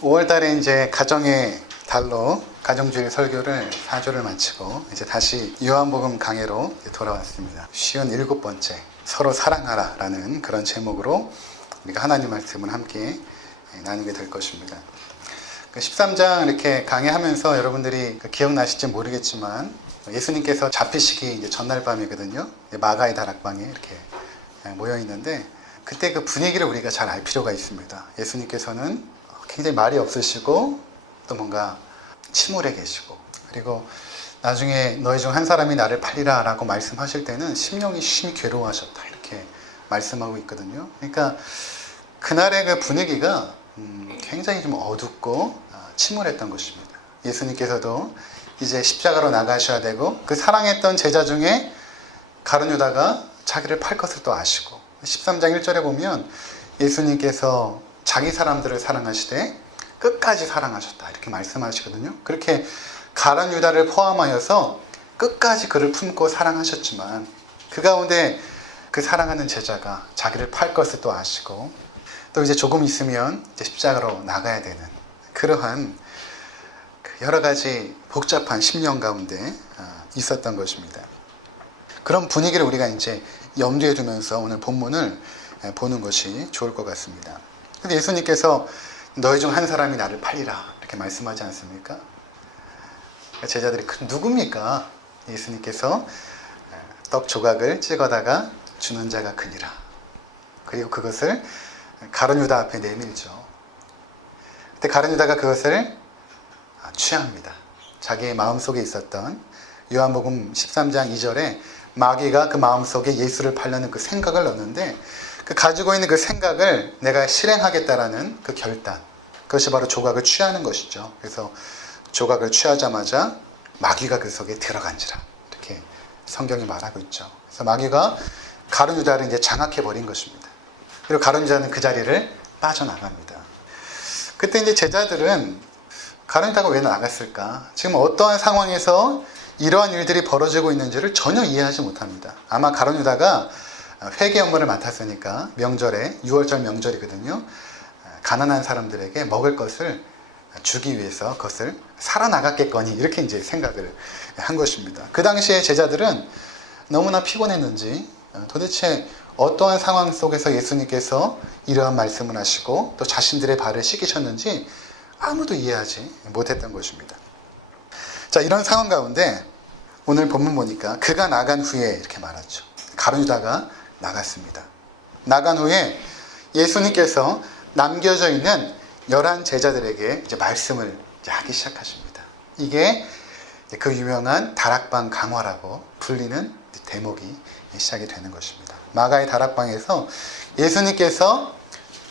5월 달에 이제 가정의 달로 가정주일 설교를 4조를 마치고 이제 다시 요한복음 강해로 돌아왔습니다. 57번째 서로 사랑하라 라는 그런 제목으로 우리가 하나님 말씀을 함께 나누게 될 것입니다. 13장 이렇게 강해하면서 여러분들이 기억나실지 모르겠지만 예수님께서 잡히시기 이제 전날 밤이거든요. 마가의 다락방에 이렇게 모여 있는데 그때 그 분위기를 우리가 잘 알 필요가 있습니다. 예수님께서는 굉장히 말이 없으시고 또 뭔가 침울해 계시고, 그리고 나중에 너희 중 한 사람이 나를 팔리라 라고 말씀하실 때는 심령이 심히 괴로워하셨다 이렇게 말씀하고 있거든요. 그러니까 그날의 그 분위기가 굉장히 좀 어둡고 침울했던 것입니다. 예수님께서도 이제 십자가로 나가셔야 되고 그 사랑했던 제자 중에 가룟 유다가 자기를 팔 것을 또 아시고, 13장 1절에 보면 예수님께서 자기 사람들을 사랑하시되 끝까지 사랑하셨다 이렇게 말씀하시거든요. 그렇게 가룟 유다를 포함하여서 끝까지 그를 품고 사랑하셨지만 그 가운데 그 사랑하는 제자가 자기를 팔 것을 또 아시고 또 이제 조금 있으면 이제 십자가로 나가야 되는 그러한 여러 가지 복잡한 심령 가운데 있었던 것입니다. 그런 분위기를 우리가 이제 염두에 두면서 오늘 본문을 보는 것이 좋을 것 같습니다. 근데 예수님께서 너희 중 한 사람이 나를 팔리라 이렇게 말씀하지 않습니까? 제자들이 누굽니까? 예수님께서 떡 조각을 찍어다가 주는 자가 그니라. 그리고 그것을 가룟 유다 앞에 내밀죠. 그때 가룟 유다가 그것을 취합니다. 자기의 마음속에 있었던 요한복음 13장 2절에 마귀가 그 마음속에 예수를 팔려는 그 생각을 넣는데 그 가지고 있는 그 생각을 내가 실행하겠다라는 그 결단, 그것이 바로 조각을 취하는 것이죠. 그래서 조각을 취하자마자 마귀가 그 속에 들어간지라 이렇게 성경이 말하고 있죠. 그래서 마귀가 가룟 유다를 이제 장악해 버린 것입니다. 그리고 가룟 유다는 그 자리를 빠져나갑니다. 그때 이제 제자들은 가룟 유다가 왜 나갔을까? 지금 어떠한 상황에서 이러한 일들이 벌어지고 있는지를 전혀 이해하지 못합니다. 아마 가룟 유다가 회개 업무를 맡았으니까 명절에 6월절 명절이거든요. 가난한 사람들에게 먹을 것을 주기 위해서 그것을 살아나갔겠거니 이렇게 이제 생각을 한 것입니다. 그 당시에 제자들은 너무나 피곤했는지 도대체 어떠한 상황 속에서 예수님께서 이러한 말씀을 하시고 또 자신들의 발을 씻기셨는지 아무도 이해하지 못했던 것입니다. 자, 이런 상황 가운데 오늘 본문 보니까 그가 나간 후에 이렇게 말하죠. 가룟 유다가 나갔습니다. 나간 후에 예수님께서 남겨져 있는 11 제자들에게 이제 말씀을 이제 하기 시작하십니다. 이게 그 유명한 다락방 강화라고 불리는 대목이 시작이 되는 것입니다. 마가의 다락방에서 예수님께서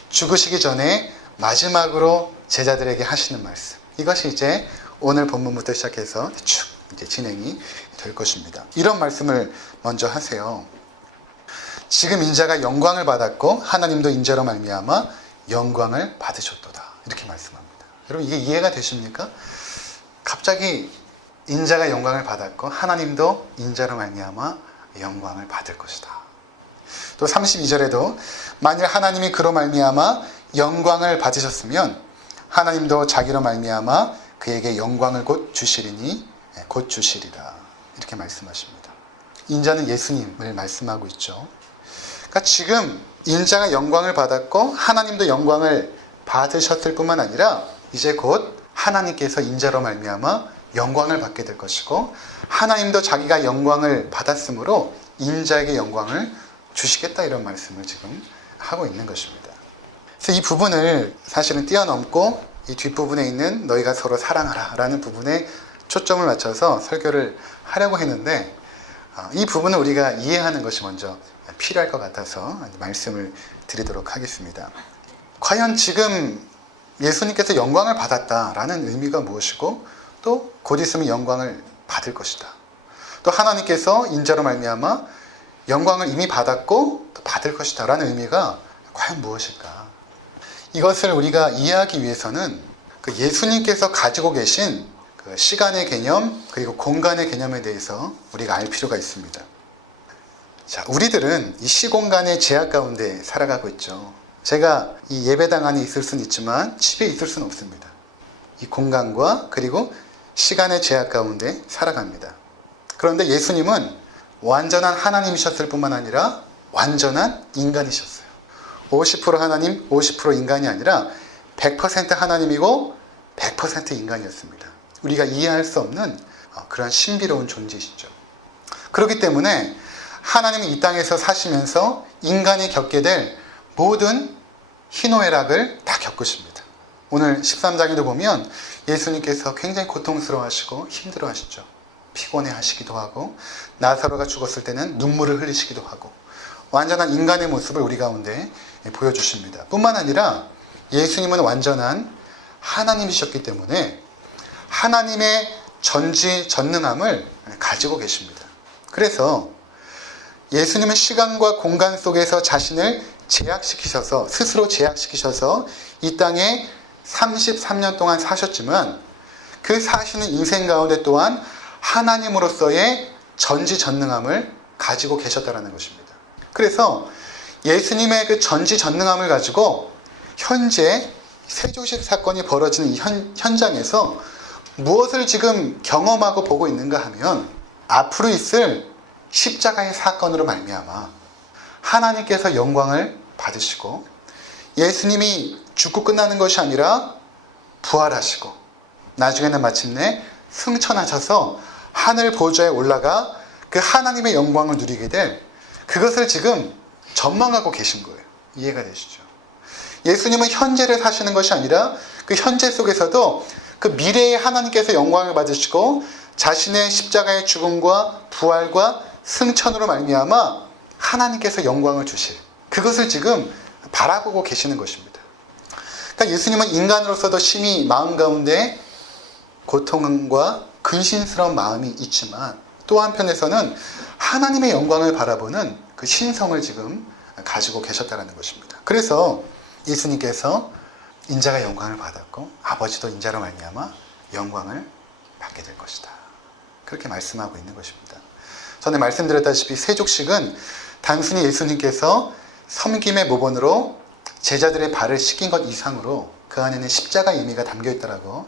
죽으시기 전에 마지막으로 제자들에게 하시는 말씀, 이것이 이제 오늘 본문부터 시작해서 쭉 이제 진행이 될 것입니다. 이런 말씀을 먼저 하세요. 지금 인자가 영광을 받았고 하나님도 인자로 말미암아 영광을 받으셨도다 이렇게 말씀합니다. 여러분 이게 이해가 되십니까? 갑자기 인자가 영광을 받았고 하나님도 인자로 말미암아 영광을 받을 것이다. 또 32절에도 만일 하나님이 그로 말미암아 영광을 받으셨으면 하나님도 자기로 말미암아 그에게 영광을 곧 주시리니 곧 주시리라 이렇게 말씀하십니다. 인자는 예수님을 말씀하고 있죠. 그러니까 지금 인자가 영광을 받았고 하나님도 영광을 받으셨을 뿐만 아니라 이제 곧 하나님께서 인자로 말미암아 영광을 받게 될 것이고 하나님도 자기가 영광을 받았으므로 인자에게 영광을 주시겠다 이런 말씀을 지금 하고 있는 것입니다. 그래서 이 부분을 사실은 뛰어넘고 이 뒷부분에 있는 너희가 서로 사랑하라 라는 부분에 초점을 맞춰서 설교를 하려고 했는데 이 부분을 우리가 이해하는 것이 먼저 필요할 것 같아서 말씀을 드리도록 하겠습니다. 과연 지금 예수님께서 영광을 받았다라는 의미가 무엇이고 또 곧 있으면 영광을 받을 것이다. 또 하나님께서 인자로 말미암아 영광을 이미 받았고 또 받을 것이다 라는 의미가 과연 무엇일까? 이것을 우리가 이해하기 위해서는 그 예수님께서 가지고 계신 그 시간의 개념 그리고 공간의 개념에 대해서 우리가 알 필요가 있습니다. 자, 우리들은 이 시공간의 제약 가운데 살아가고 있죠. 제가 이 예배당 안에 있을 수는 있지만 집에 있을 수는 없습니다. 이 공간과 그리고 시간의 제약 가운데 살아갑니다. 그런데 예수님은 완전한 하나님이셨을 뿐만 아니라 완전한 인간이셨어요. 50% 하나님, 50% 인간이 아니라 100% 하나님이고 100% 인간이었습니다. 우리가 이해할 수 없는 그런 신비로운 존재이시죠. 그렇기 때문에 하나님이 이 땅에서 사시면서 인간이 겪게 될 모든 희노애락을 다 겪으십니다. 오늘 13장에도 보면 예수님께서 굉장히 고통스러워하시고 힘들어하시죠. 피곤해하시기도 하고 나사로가 죽었을 때는 눈물을 흘리시기도 하고 완전한 인간의 모습을 우리 가운데 보여주십니다. 뿐만 아니라 예수님은 완전한 하나님이셨기 때문에 하나님의 전지전능함을 가지고 계십니다. 그래서 예수님은 시간과 공간 속에서 자신을 제약시키셔서 스스로 제약시키셔서 이 땅에 33년 동안 사셨지만 그 사시는 인생 가운데 또한 하나님으로서의 전지전능함을 가지고 계셨다는 것입니다. 그래서 예수님의 그 전지전능함을 가지고 현재 세조식 사건이 벌어지는 이 현장에서 무엇을 지금 경험하고 보고 있는가 하면 앞으로 있을 십자가의 사건으로 말미암아 하나님께서 영광을 받으시고 예수님이 죽고 끝나는 것이 아니라 부활하시고 나중에는 마침내 승천하셔서 하늘 보좌에 올라가 그 하나님의 영광을 누리게 될 그것을 지금 전망하고 계신 거예요. 이해가 되시죠? 예수님은 현재를 사시는 것이 아니라 그 현재 속에서도 그 미래의 하나님께서 영광을 받으시고 자신의 십자가의 죽음과 부활과 승천으로 말미암아 하나님께서 영광을 주실 그것을 지금 바라보고 계시는 것입니다. 그러니까 예수님은 인간으로서도 심히 마음 가운데 고통과 근심스러운 마음이 있지만 또 한편에서는 하나님의 영광을 바라보는 그 신성을 지금 가지고 계셨다는 것입니다. 그래서 예수님께서 인자가 영광을 받았고 아버지도 인자로 말미암아 영광을 받게 될 것이다. 그렇게 말씀하고 있는 것입니다. 전에 말씀드렸다시피 세족식은 단순히 예수님께서 섬김의 모본으로 제자들의 발을 씻긴 것 이상으로 그 안에는 십자가 의미가 담겨 있다라고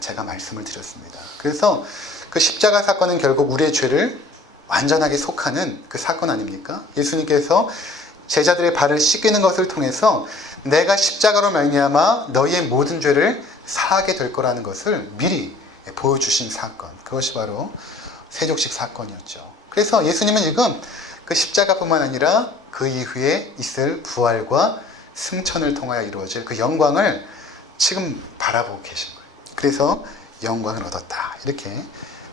제가 말씀을 드렸습니다. 그래서 그 십자가 사건은 결국 우리의 죄를 완전하게 속하는 그 사건 아닙니까? 예수님께서 제자들의 발을 씻기는 것을 통해서 내가 십자가로 말미암아 너희의 모든 죄를 사하게 될 거라는 것을 미리 보여주신 사건, 그것이 바로 세족식 사건이었죠. 그래서 예수님은 지금 그 십자가뿐만 아니라 그 이후에 있을 부활과 승천을 통하여 이루어질 그 영광을 지금 바라보고 계신 거예요. 그래서 영광을 얻었다, 이렇게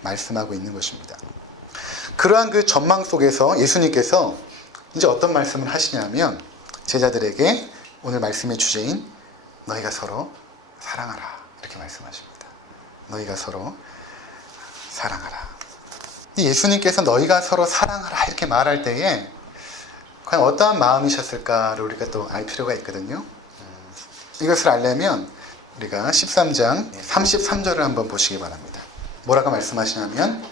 말씀하고 있는 것입니다. 그러한 그 전망 속에서 예수님께서 이제 어떤 말씀을 하시냐면 제자들에게 오늘 말씀의 주제인 너희가 서로 사랑하라, 이렇게 말씀하십니다. 너희가 서로 사랑하라. 예수님께서 너희가 서로 사랑하라 이렇게 말할 때에 과연 어떠한 마음이셨을까를 우리가 또 알 필요가 있거든요. 이것을 알려면 우리가 13장 33절을 한번 보시기 바랍니다. 뭐라고 말씀하시냐면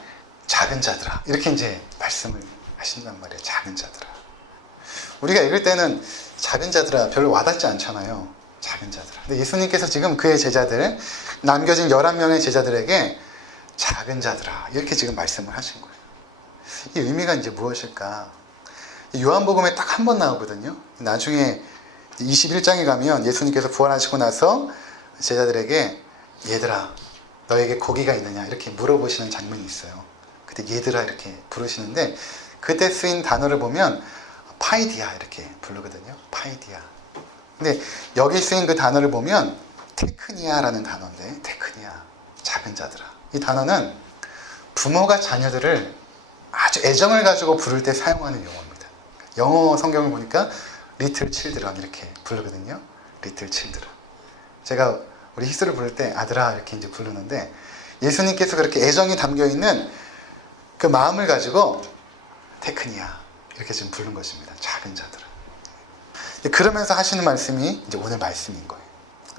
작은 자들아, 이렇게 이제 말씀을 하신단 말이에요. 작은 자들아. 우리가 읽을 때는 작은 자들아 별로 와닿지 않잖아요. 작은 자들아. 근데 예수님께서 지금 그의 제자들, 남겨진 11명의 제자들에게 작은 자들아 이렇게 지금 말씀을 하신 거예요. 이 의미가 이제 무엇일까? 요한복음에 딱 한 번 나오거든요. 나중에 21장에 가면 예수님께서 부활하시고 나서 제자들에게 얘들아 너에게 고기가 있느냐 이렇게 물어보시는 장면이 있어요. 그때 얘들아 이렇게 부르시는데 그때 쓰인 단어를 보면 파이디아 이렇게 부르거든요. 파이디아. 근데 여기 쓰인 그 단어를 보면 테크니아라는 단어인데 테크니아, 작은 자들아. 이 단어는 부모가 자녀들을 아주 애정을 가지고 부를 때 사용하는 용어입니다. 영어 성경을 보니까 little children 이렇게 부르거든요. little children. 제가 우리 히스를 부를 때 아들아 이렇게 이제 부르는데 예수님께서 그렇게 애정이 담겨 있는 그 마음을 가지고 테크니아 이렇게 지금 부른 것입니다. 작은 자들아. 그러면서 하시는 말씀이 이제 오늘 말씀인 거예요.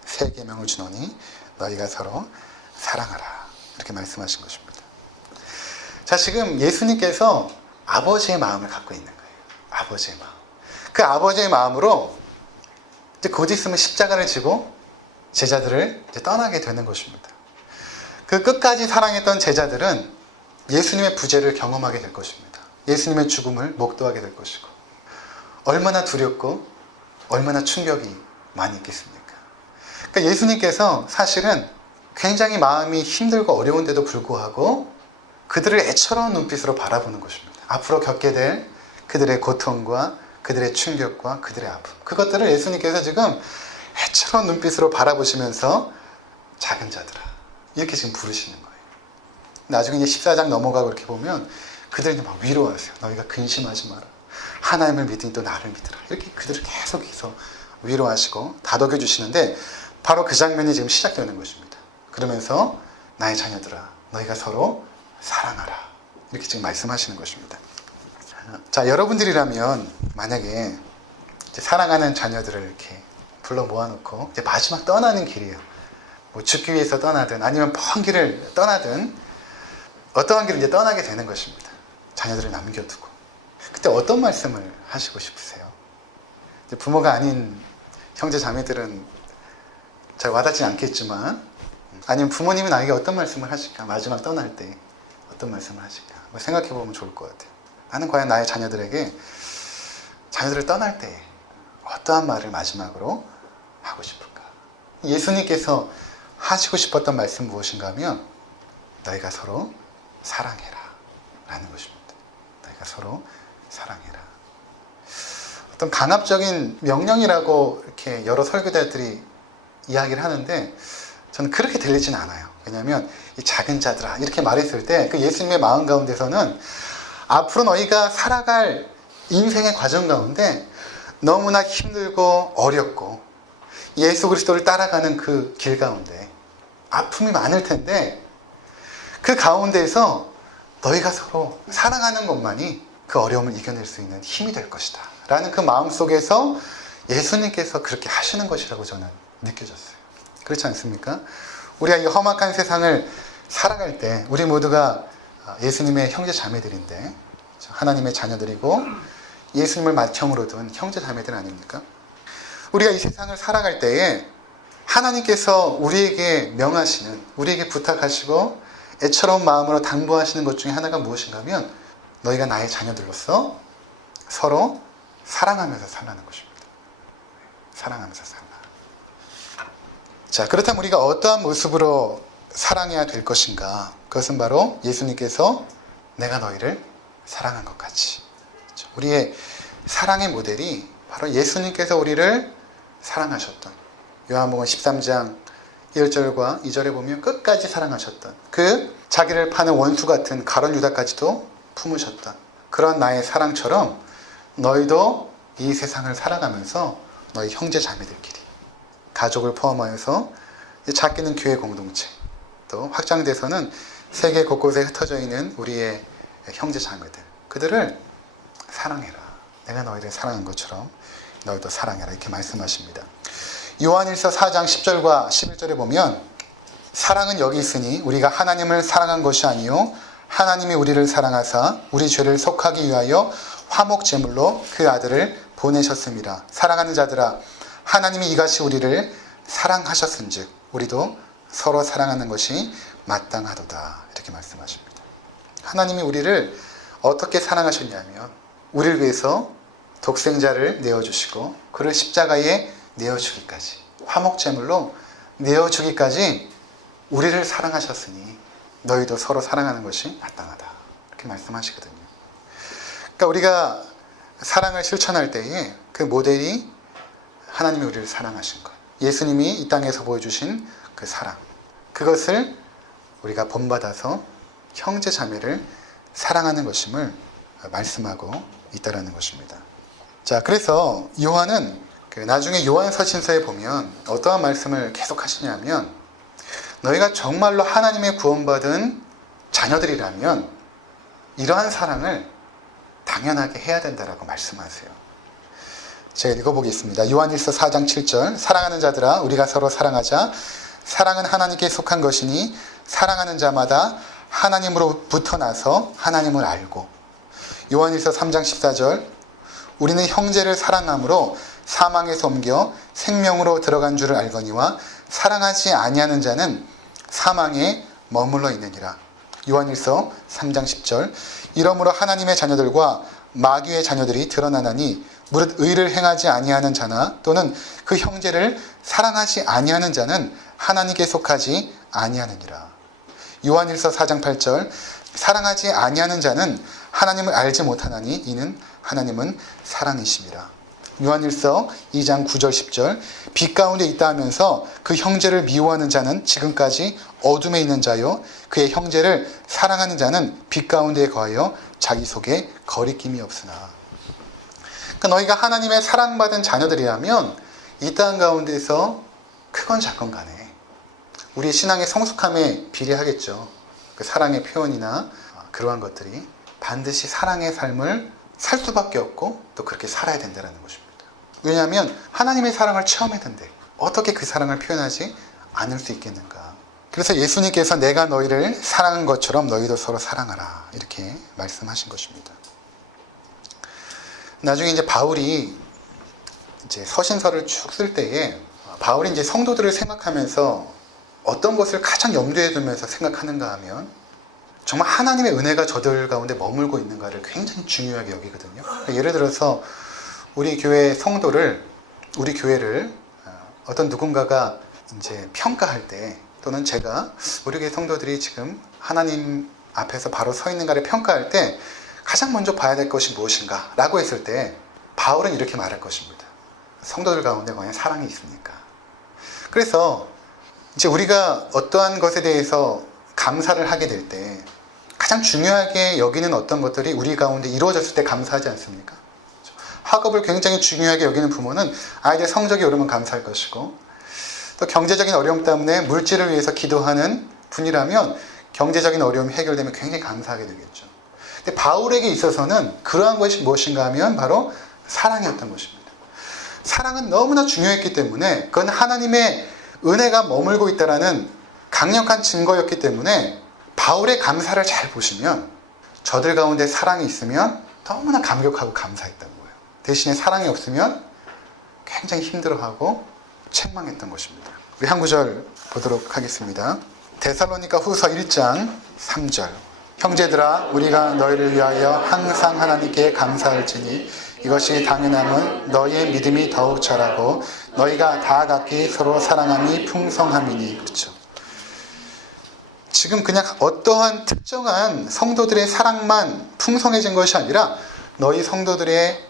새 계명을 주노니 너희가 서로 사랑하라. 이렇게 말씀하신 것입니다. 자, 지금 예수님께서 아버지의 마음을 갖고 있는 거예요. 아버지의 마음. 그 아버지의 마음으로 이제 곧 있으면 십자가를 지고 제자들을 이제 떠나게 되는 것입니다. 그 끝까지 사랑했던 제자들은 예수님의 부재를 경험하게 될 것입니다. 예수님의 죽음을 목도하게 될 것이고, 얼마나 두렵고 얼마나 충격이 많이 있겠습니까? 그러니까 예수님께서 사실은 굉장히 마음이 힘들고 어려운데도 불구하고 그들을 애처로운 눈빛으로 바라보는 것입니다. 앞으로 겪게 될 그들의 고통과 그들의 충격과 그들의 아픔, 그것들을 예수님께서 지금 애처로운 눈빛으로 바라보시면서 작은 자들아 이렇게 지금 부르시는 거예요. 나중에 이제 14장 넘어가고 이렇게 보면 그들이 막 위로하세요. 너희가 근심하지 마라. 하나님을 믿으니 또 나를 믿으라. 이렇게 그들을 계속해서 위로하시고 다독여 주시는데, 바로 그 장면이 지금 시작되는 것입니다. 그러면서 나의 자녀들아 너희가 서로 사랑하라. 이렇게 지금 말씀하시는 것입니다. 자, 여러분들이라면 만약에 이제 사랑하는 자녀들을 이렇게 불러 모아놓고 이제 마지막 떠나는 길이에요. 뭐 죽기 위해서 떠나든 아니면 먼 길을 떠나든 어떠한 길을 이제 떠나게 되는 것입니다. 자녀들을 남겨두고. 그때 어떤 말씀을 하시고 싶으세요? 이제 부모가 아닌 형제 자매들은 잘 와닿지 않겠지만, 아니면 부모님이 나에게 어떤 말씀을 하실까? 마지막 떠날 때 어떤 말씀을 하실까? 생각해 보면 좋을 것 같아요. 나는 과연 나의 자녀들에게, 자녀들을 떠날 때 어떠한 말을 마지막으로 하고 싶을까? 예수님께서 하시고 싶었던 말씀 무엇인가 하면 너희가 서로 사랑해라 라는 것입니다. 너희가 서로 사랑해라. 어떤 강압적인 명령이라고 이렇게 여러 설교자들이 이야기를 하는데 저는 그렇게 들리진 않아요. 왜냐하면 이 작은 자들아 이렇게 말했을 때 그 예수님의 마음 가운데서는 앞으로 너희가 살아갈 인생의 과정 가운데 너무나 힘들고 어렵고 예수 그리스도를 따라가는 그 길 가운데 아픔이 많을 텐데, 그 가운데에서 너희가 서로 사랑하는 것만이 그 어려움을 이겨낼 수 있는 힘이 될 것이다 라는 그 마음 속에서 예수님께서 그렇게 하시는 것이라고 저는 느껴졌어요. 그렇지 않습니까? 우리가 이 험악한 세상을 살아갈 때 우리 모두가 예수님의 형제 자매들인데, 하나님의 자녀들이고 예수님을 맏형으로 둔 형제 자매들 아닙니까? 우리가 이 세상을 살아갈 때에 하나님께서 우리에게 명하시는, 우리에게 부탁하시고 애처로운 마음으로 당부하시는 것 중에 하나가 무엇인가 하면 너희가 나의 자녀들로서 서로 사랑하면서 살라는 것입니다. 사랑하면서 살라. 자, 그렇다면 우리가 어떠한 모습으로 사랑해야 될 것인가? 그것은 바로 예수님께서 내가 너희를 사랑한 것 같이. 우리의 사랑의 모델이 바로 예수님께서 우리를 사랑하셨던, 요한복음 13장 1절과 2절에 보면 끝까지 사랑하셨던, 그 자기를 파는 원수 같은 가룟 유다까지도 품으셨던 그런 나의 사랑처럼 너희도 이 세상을 살아가면서 너희 형제 자매들끼리, 가족을 포함하여서 작게는 교회 공동체, 또 확장돼서는 세계 곳곳에 흩어져 있는 우리의 형제 자매들, 그들을 사랑해라. 내가 너희를 사랑한 것처럼 너희도 사랑해라. 이렇게 말씀하십니다. 요한일서 4장 10절과 11절에 보면 사랑은 여기 있으니 우리가 하나님을 사랑한 것이 아니요 하나님이 우리를 사랑하사 우리 죄를 속하기 위하여 화목제물로 그 아들을 보내셨습니다. 사랑하는 자들아, 하나님이 이같이 우리를 사랑하셨은즉 우리도 서로 사랑하는 것이 마땅하도다. 이렇게 말씀하십니다. 하나님이 우리를 어떻게 사랑하셨냐면 우리를 위해서 독생자를 내어주시고 그를 십자가에 내어주기까지, 화목제물로 내어주기까지 우리를 사랑하셨으니 너희도 서로 사랑하는 것이 마땅하다. 이렇게 말씀하시거든요. 그러니까 우리가 사랑을 실천할 때에 그 모델이 하나님이 우리를 사랑하신 것, 예수님이 이 땅에서 보여주신 그 사랑, 그것을 우리가 본받아서 형제 자매를 사랑하는 것임을 말씀하고 있다는 것입니다. 자, 그래서 요한은 나중에 요한서신서에 보면 어떠한 말씀을 계속 하시냐면 너희가 정말로 하나님의 구원받은 자녀들이라면 이러한 사랑을 당연하게 해야 된다라고 말씀하세요. 제가 읽어보겠습니다. 요한일서 4장 7절 사랑하는 자들아 우리가 서로 사랑하자. 사랑은 하나님께 속한 것이니 사랑하는 자마다 하나님으로부터 나서 하나님을 알고. 요한일서 3장 14절 우리는 형제를 사랑함으로 사망에서 옮겨 생명으로 들어간 줄을 알거니와 사랑하지 아니하는 자는 사망에 머물러 있느니라. 요한일서 3장 10절. 이러므로 하나님의 자녀들과 마귀의 자녀들이 드러나나니 무릇 의를 행하지 아니하는 자나 또는 그 형제를 사랑하지 아니하는 자는 하나님께 속하지 아니하느니라. 요한일서 4장 8절. 사랑하지 아니하는 자는 하나님을 알지 못하나니 이는 하나님은 사랑이심이라. 요한일서 2장 9절 10절. 빛 가운데 있다 하면서 그 형제를 미워하는 자는 지금까지 어둠에 있는 자요 그의 형제를 사랑하는 자는 빛 가운데에 거하여 자기 속에 거리낌이 없으나. 그러니까 너희가 하나님의 사랑받은 자녀들이라면 이 땅 가운데서 크건 작건 간에 우리 신앙의 성숙함에 비례하겠죠. 그 사랑의 표현이나 그러한 것들이 반드시 사랑의 삶을 살 수밖에 없고 또 그렇게 살아야 된다는 것입니다. 왜냐하면 하나님의 사랑을 체험했는데 어떻게 그 사랑을 표현하지 않을 수 있겠는가. 그래서 예수님께서 내가 너희를 사랑한 것처럼 너희도 서로 사랑하라 이렇게 말씀하신 것입니다. 나중에 이제 바울이 이제 서신서를 쭉 쓸 때에 바울이 이제 성도들을 생각하면서 어떤 것을 가장 염두에 두면서 생각하는가 하면 정말 하나님의 은혜가 저들 가운데 머물고 있는가를 굉장히 중요하게 여기거든요. 예를 들어서 우리 교회 성도를, 우리 교회를 어떤 누군가가 이제 평가할 때 또는 제가 우리 교회 성도들이 지금 하나님 앞에서 바로 서 있는가를 평가할 때 가장 먼저 봐야 될 것이 무엇인가 라고 했을 때 바울은 이렇게 말할 것입니다. 성도들 가운데 과연 사랑이 있습니까? 그래서 이제 우리가 어떠한 것에 대해서 감사를 하게 될 때 가장 중요하게 여기는 어떤 것들이 우리 가운데 이루어졌을 때 감사하지 않습니까? 학업을 굉장히 중요하게 여기는 부모는 아이들 성적이 오르면 감사할 것이고 또 경제적인 어려움 때문에 물질을 위해서 기도하는 분이라면 경제적인 어려움이 해결되면 굉장히 감사하게 되겠죠. 근데 바울에게 있어서는 그러한 것이 무엇인가 하면 바로 사랑이었던 것입니다. 사랑은 너무나 중요했기 때문에 그건 하나님의 은혜가 머물고 있다는 강력한 증거였기 때문에 바울의 감사를 잘 보시면 저들 가운데 사랑이 있으면 너무나 감격하고 감사했던 거예요. 대신에 사랑이 없으면 굉장히 힘들어하고 책망했던 것입니다. 우리 한 구절 보도록 하겠습니다. 데살로니가 후서 1장 3절. 형제들아 우리가 너희를 위하여 항상 하나님께 감사할지니 이것이 당연함은 너희의 믿음이 더욱 자라고 너희가 다 각기 서로 사랑함이 풍성함이니. 그렇죠. 지금 그냥 어떠한 특정한 성도들의 사랑만 풍성해진 것이 아니라 너희 성도들의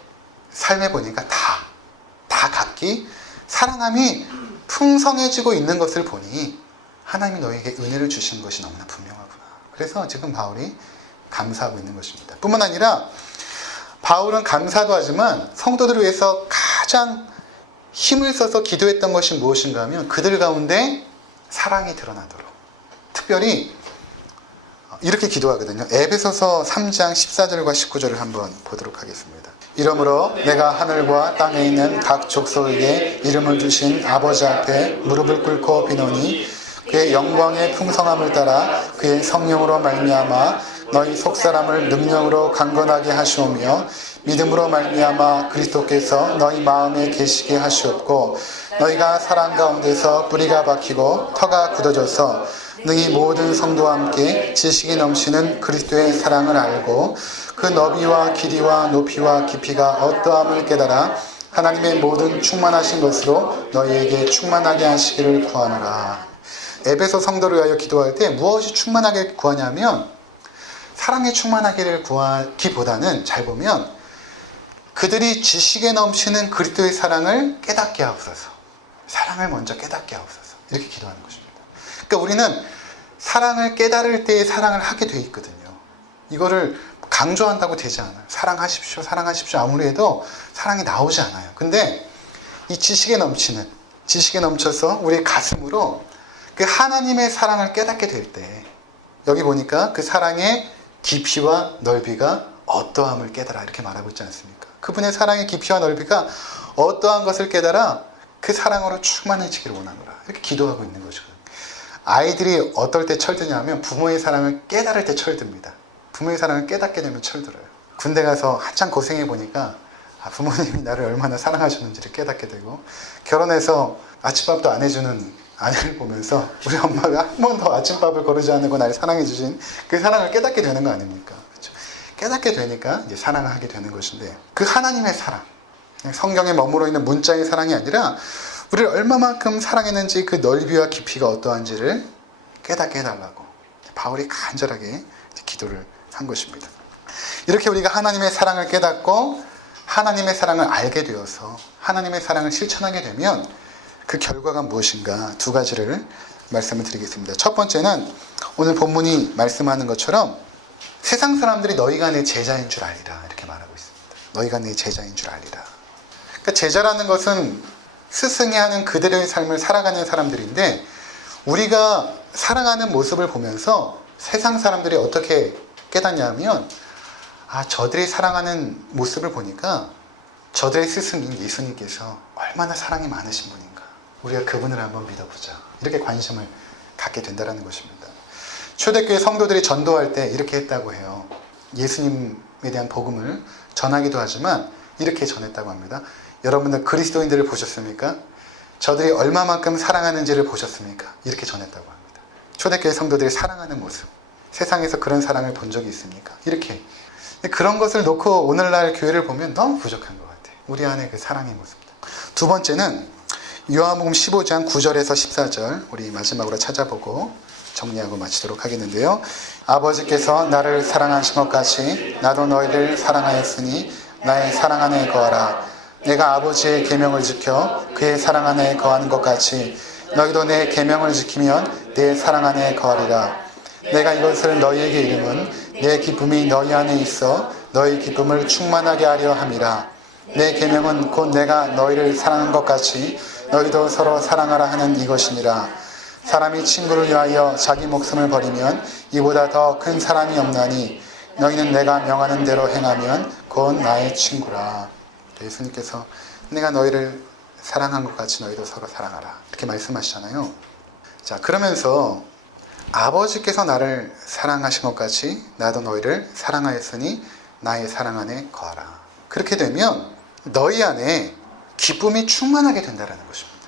삶에 보니까 다 각기 사랑함이 풍성해지고 있는 것을 보니 하나님이 너에게 은혜를 주신 것이 너무나 분명하구나. 그래서 지금 바울이 감사하고 있는 것입니다. 뿐만 아니라 바울은 감사도 하지만 성도들을 위해서 가장 힘을 써서 기도했던 것이 무엇인가 하면 그들 가운데 사랑이 드러나도록 특별히 이렇게 기도하거든요. 에베소서 3장 14절과 19절을 한번 보도록 하겠습니다. 이러므로 내가 하늘과 땅에 있는 각 족속에게 이름을 주신 아버지 앞에 무릎을 꿇고 비노니 그의 영광의 풍성함을 따라 그의 성령으로 말미암아 너희 속사람을 능력으로 강건하게 하시오며 믿음으로 말미암아 그리스도께서 너희 마음에 계시게 하시옵고 너희가 사랑 가운데서 뿌리가 박히고 터가 굳어져서 능히 모든 성도와 함께 지식이 넘치는 그리스도의 사랑을 알고 그 너비와 길이와 높이와 깊이가 어떠함을 깨달아 하나님의 모든 충만하신 것으로 너희에게 충만하게 하시기를 구하노라. 에베소 성도를 위하여 기도할 때 무엇이 충만하게 구하냐면 사랑에 충만하기를 구하기보다는 잘 보면 그들이 지식에 넘치는 그리스도의 사랑을 깨닫게 하옵소서. 사랑을 먼저 깨닫게 하옵소서. 이렇게 기도하는 것입니다. 그러니까 우리는 사랑을 깨달을 때에 사랑을 하게 돼 있거든요. 이거를 강조한다고 되지 않아요. 사랑하십시오, 사랑하십시오 아무리 해도 사랑이 나오지 않아요. 근데 이 지식에 넘쳐서 우리의 가슴으로 그 하나님의 사랑을 깨닫게 될 때 여기 보니까 그 사랑의 깊이와 넓이가 어떠함을 깨달아 이렇게 말하고 있지 않습니까? 그분의 사랑의 깊이와 넓이가 어떠한 것을 깨달아 그 사랑으로 충만해지기를 원하노라 이렇게 기도하고 있는 거죠. 아이들이 어떨 때 철드냐면 부모의 사랑을 깨달을 때 철듭니다. 부모의 사랑을 깨닫게 되면 철들어요. 군대 가서 한참 고생해 보니까 부모님이 나를 얼마나 사랑하셨는지를 깨닫게 되고, 결혼해서 아침밥도 안 해주는 아내를 보면서 우리 엄마가 한 번 더 아침밥을 거르지 않고 나를 사랑해 주신 그 사랑을 깨닫게 되는 거 아닙니까? 그렇죠? 깨닫게 되니까 이제 사랑을 하게 되는 것인데, 그 하나님의 사랑, 성경에 머무르 있는 문자의 사랑이 아니라 우리를 얼마만큼 사랑했는지 그 넓이와 깊이가 어떠한지를 깨닫게 해달라고 바울이 간절하게 기도를 한 것입니다. 이렇게 우리가 하나님의 사랑을 깨닫고 하나님의 사랑을 알게 되어서 하나님의 사랑을 실천하게 되면 그 결과가 무엇인가 두 가지를 말씀을 드리겠습니다. 첫 번째는 오늘 본문이 말씀하는 것처럼 세상 사람들이 너희가 내 제자인 줄 알리라, 이렇게 말하고 있습니다. 너희가 내 제자인 줄 알리라. 그러니까 제자라는 것은 스승이 하는 그대로의 삶을 살아가는 사람들인데, 우리가 살아가는 모습을 보면서 세상 사람들이 어떻게 깨닫냐면, 저들이 살아가는 모습을 보니까 저들의 스승인 예수님께서 얼마나 사랑이 많으신 분인가, 우리가 그분을 한번 믿어보자, 이렇게 관심을 갖게 된다는 것입니다. 초대교회 성도들이 전도할 때 이렇게 했다고 해요. 예수님에 대한 복음을 전하기도 하지만 이렇게 전했다고 합니다. 여러분들 그리스도인들을 보셨습니까? 저들이 얼마만큼 사랑하는지를 보셨습니까? 이렇게 전했다고 합니다. 초대교회 성도들이 사랑하는 모습, 세상에서 그런 사랑을 본 적이 있습니까? 이렇게. 그런 것을 놓고 오늘날 교회를 보면 너무 부족한 것 같아요. 우리 안에 그 사랑의 모습들. 두 번째는 요한복음 15장 9절에서 14절, 우리 마지막으로 찾아보고 정리하고 마치도록 하겠는데요. 아버지께서 나를 사랑하신 것 같이 나도 너희를 사랑하였으니 나의 사랑 안에 거하라. 내가 아버지의 계명을 지켜 그의 사랑 안에 거하는 것 같이 너희도 내 계명을 지키면 내 사랑 안에 거하리라. 내가 이것을 너희에게 이름은 내 기쁨이 너희 안에 있어 너희 기쁨을 충만하게 하려 함이라. 내 계명은 곧 내가 너희를 사랑한 것 같이 너희도 서로 사랑하라 하는 이것이니라. 사람이 친구를 위하여 자기 목숨을 버리면 이보다 더 큰 사랑이 없나니 너희는 내가 명하는 대로 행하면 곧 나의 친구라. 예수님께서 내가 너희를 사랑한 것 같이 너희도 서로 사랑하라, 이렇게 말씀하시잖아요. 자, 그러면서 아버지께서 나를 사랑하신 것 같이 나도 너희를 사랑하였으니 나의 사랑 안에 거하라. 그렇게 되면 너희 안에 기쁨이 충만하게 된다는 것입니다.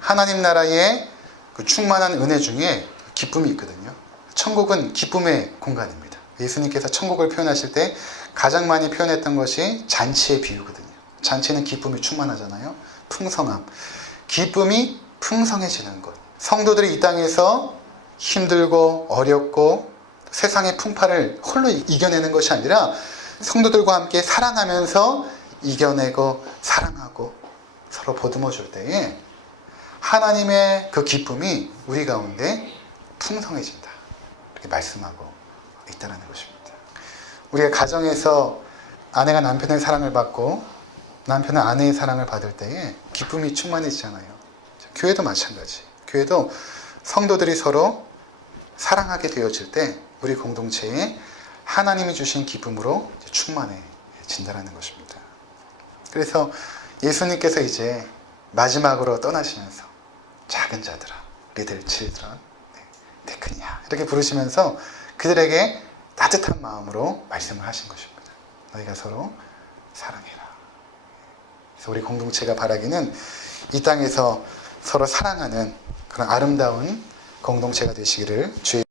하나님 나라의 그 충만한 은혜 중에 기쁨이 있거든요. 천국은 기쁨의 공간입니다. 예수님께서 천국을 표현하실 때 가장 많이 표현했던 것이 잔치의 비유거든요. 잔치는 기쁨이 충만하잖아요. 풍성함. 기쁨이 풍성해지는 것. 성도들이 이 땅에서 힘들고 어렵고 세상의 풍파를 홀로 이겨내는 것이 아니라 성도들과 함께 사랑하면서 이겨내고 사랑하고 서로 보듬어 줄 때에 하나님의 그 기쁨이 우리 가운데 풍성해진다, 이렇게 말씀하고 있다는 것입니다. 우리가 가정에서 아내가 남편의 사랑을 받고 남편은 아내의 사랑을 받을 때에 기쁨이 충만해지잖아요. 교회도 마찬가지. 교회도 성도들이 서로 사랑하게 되어질 때 우리 공동체에 하나님이 주신 기쁨으로 충만해진다는 것입니다. 그래서 예수님께서 이제 마지막으로 떠나시면서 작은 자들아, 리들 칠드런, 테크냐, 이렇게 부르시면서 그들에게 따뜻한 마음으로 말씀을 하신 것입니다. 너희가 서로 사랑해라. 그래서 우리 공동체가 바라기는 이 땅에서 서로 사랑하는 그런 아름다운 공동체가 되시기를 주의